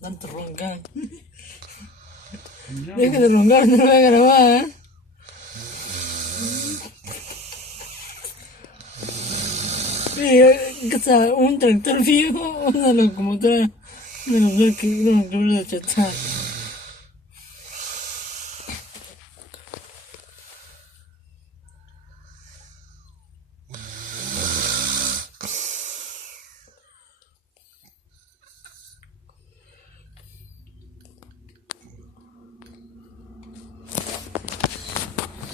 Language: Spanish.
Tanto roncar. Deja de roncar, no lo voy a grabar. Un tractor viejo, una locomotora, una locomotora chatarra.